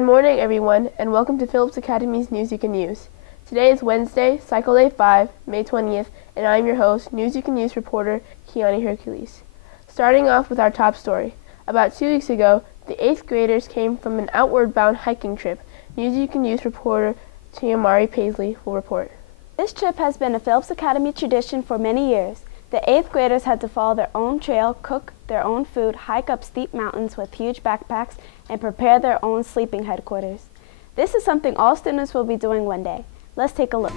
Good morning, everyone, and welcome to Phillips Academy's News You Can Use. Today is Wednesday, Cycle Day 5, May 20th, and I'm your host, News You Can Use reporter Kiani Hercules. Starting off with our top story. About 2 weeks ago, the 8th graders came from an outward-bound hiking trip. News You Can Use reporter Tiamari Paisley will report. This trip has been a Phillips Academy tradition for many years. The 8th graders had to follow their own trail, cook their own food, hike up steep mountains with huge backpacks, and prepare their own sleeping headquarters. This is something all students will be doing one day. Let's take a look.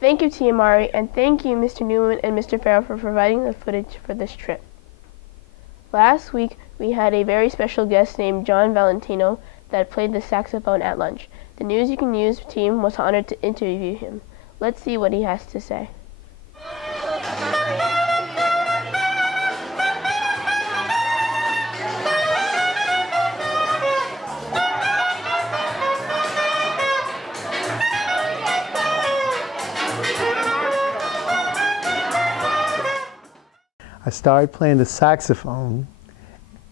Thank you, Tiamari, and thank you, Mr. Newman and Mr. Farrell, for providing the footage for this trip. Last week, we had a very special guest named John Valentino that played the saxophone at lunch. The News You Can Use team was honored to interview him. Let's see what he has to say. I started playing the saxophone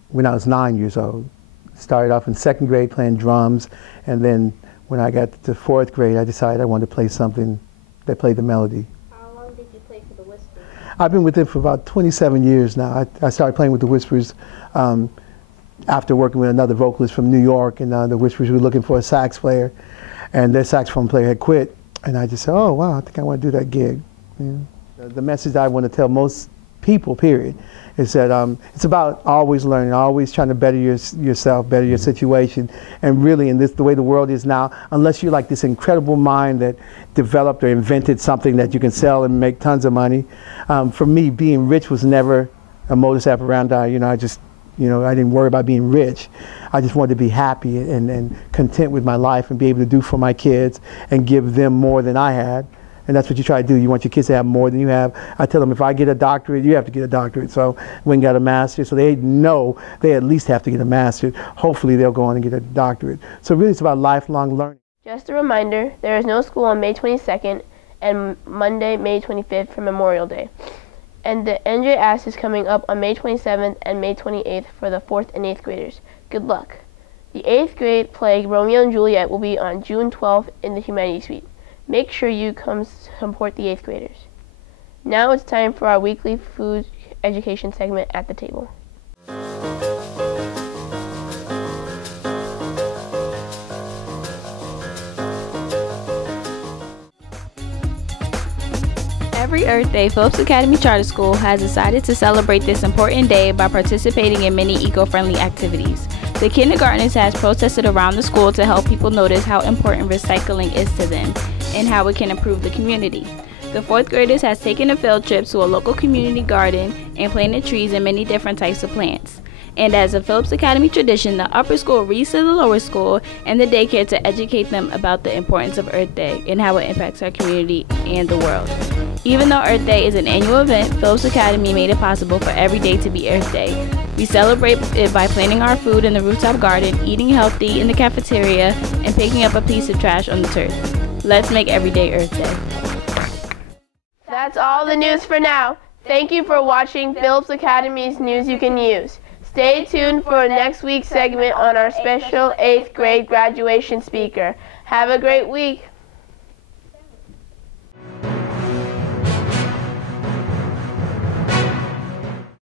when I was 9 years old. Started off in 2nd grade playing drums, and then when I got to 4th grade, I decided I wanted to play something that played the melody. How long did you play for the Whispers? I've been with them for about 27 years now. I started playing with the Whispers after working with another vocalist from New York, and the Whispers were looking for a sax player, and their saxophone player had quit, and I just said, oh wow, I think I want to do that gig. Yeah. The message that I want to tell most people, period, is that it's about always learning, always trying to better yourself, better your situation. And really, in the way the world is now, unless you're like this incredible mind that developed or invented something that you can sell and make tons of money, for me, being rich was never a modus operandi. I didn't worry about being rich. I just wanted to be happy and content with my life and be able to do for my kids and give them more than I had. And that's what you try to do. You want your kids to have more than you have. I tell them, if I get a doctorate, you have to get a doctorate. So we got a master's, so they know they at least have to get a master's. Hopefully they'll go on and get a doctorate. So really it's about lifelong learning. Just a reminder, there is no school on May 22nd and Monday, May 25th for Memorial Day. And the NJ Ask is coming up on May 27th and May 28th for the 4th and 8th graders. Good luck. The 8th grade play Romeo and Juliet will be on June 12th in the Humanities Suite. Make sure you come support the 8th graders. Now it's time for our weekly food education segment at the table. Every Earth Day, Phillips Academy Charter School has decided to celebrate this important day by participating in many eco-friendly activities. The kindergartners has protested around the school to help people notice how important recycling is to them and how it can improve the community. The 4th graders has taken a field trip to a local community garden and planted trees and many different types of plants. And as a Phillips Academy tradition, the upper school reads to the lower school and the daycare to educate them about the importance of Earth Day and how it impacts our community and the world. Even though Earth Day is an annual event, Phillips Academy made it possible for every day to be Earth Day. We celebrate it by planting our food in the rooftop garden, eating healthy in the cafeteria, and picking up a piece of trash on the turf. Let's make every day Earth Day. That's all the news for now. Thank you for watching Phillips Academy's News You Can Use. Stay tuned for next week's segment on our special 8th grade graduation speaker. Have a great week.